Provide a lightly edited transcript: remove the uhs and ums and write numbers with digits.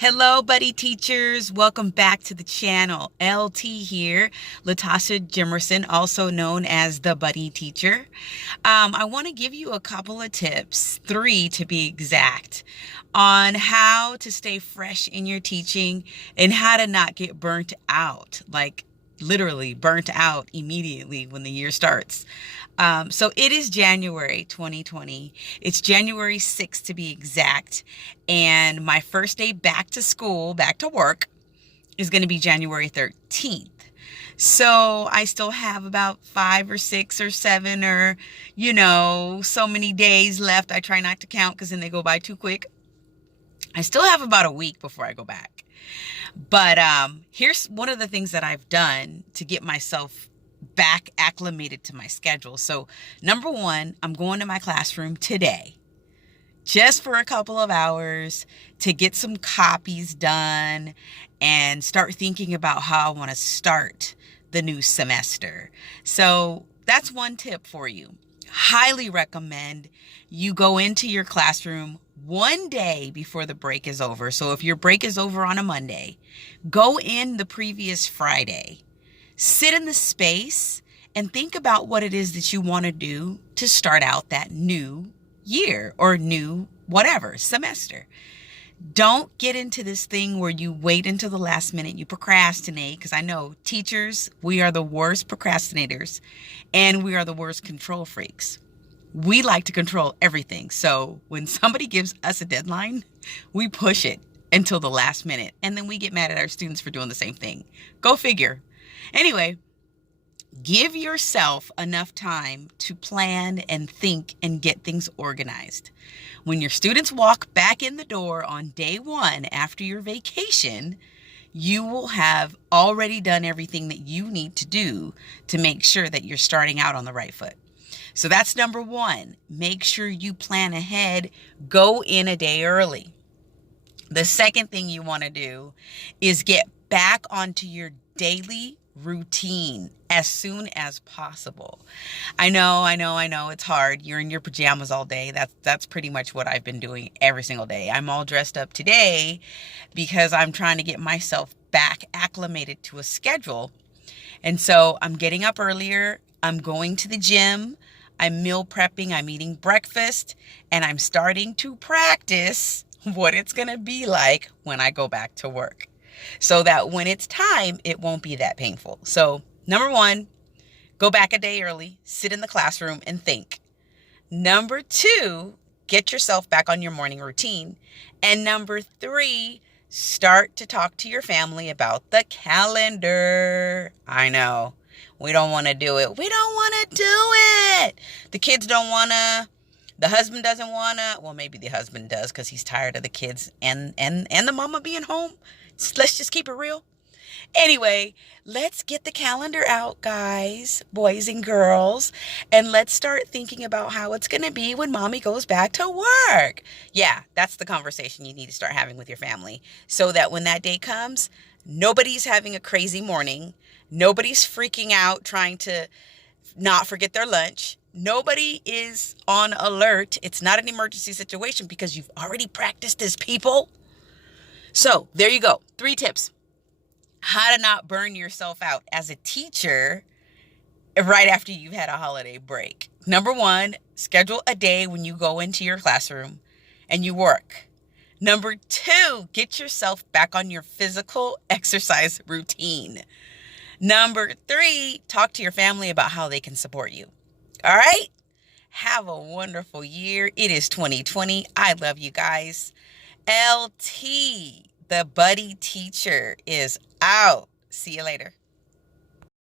Hello, buddy teachers. Welcome back to the channel. LT here, Latasha Jimerson, also known as the Buddy Teacher. I want to give you a couple of tips, 3 to be exact, on how to stay fresh in your teaching and how to not get burnt out, like literally burnt out immediately when the year starts. So it is January 2020. It's January 6th to be exact. And my first day back to school, back to work, is going to be January 13th. So I still have about 5 or 6 or 7 or, so many days left. I try not to count because then they go by too quick. I still have about a week before I go back. But here's one of the things that I've done to get myself back acclimated to my schedule. So number 1, I'm going to my classroom today just for a couple of hours to get some copies done and start thinking about how I want to start the new semester. So that's one tip for you. Highly recommend you go into your classroom one day before the break is over. So if your break is over on a Monday, go in the previous Friday, sit in the space and think about what it is that you want to do to start out that new year or new whatever semester. Don't get into this thing where you wait until the last minute, you procrastinate, because I know teachers, we are the worst procrastinators and we are the worst control freaks. We like to control everything. So when somebody gives us a deadline, we push it until the last minute and then we get mad at our students for doing the same thing. Go figure. Anyway, give yourself enough time to plan and think and get things organized. When your students walk back in the door on day 1 after your vacation, you will have already done everything that you need to do to make sure that you're starting out on the right foot. So that's number 1. Make sure you plan ahead. Go in a day early. The second thing you want to do is get back onto your daily routine as soon as possible. I know it's hard. You're in your pajamas all day. That's pretty much what I've been doing every single day. I'm all dressed up today because I'm trying to get myself back acclimated to a schedule. And so I'm getting up earlier. I'm going to the gym. I'm meal prepping. I'm eating breakfast and I'm starting to practice what it's going to be like when I go back to work, so that when it's time, it won't be that painful. So number 1, go back a day early, sit in the classroom and think. Number 2, get yourself back on your morning routine. And number 3, start to talk to your family about the calendar. I know we don't want to do it. We don't want to do it. The kids don't want to. The husband doesn't want to. Well, maybe the husband does because he's tired of the kids and the mama being home. Let's just keep it real. Anyway, let's get the calendar out, guys, boys and girls, and let's start thinking about how it's going to be when mommy goes back to work. Yeah, that's the conversation you need to start having with your family so that when that day comes, nobody's having a crazy morning. Nobody's freaking out trying to not forget their lunch. Nobody is on alert. It's not an emergency situation because you've already practiced this, people. So there you go. 3 tips. How to not burn yourself out as a teacher right after you've had a holiday break. Number 1, schedule a day when you go into your classroom and you work. Number 2, get yourself back on your physical exercise routine. Number 3, talk to your family about how they can support you. All right? Have a wonderful year. It is 2020. I love you guys. LT, the Buddy Teacher, is out. See you later.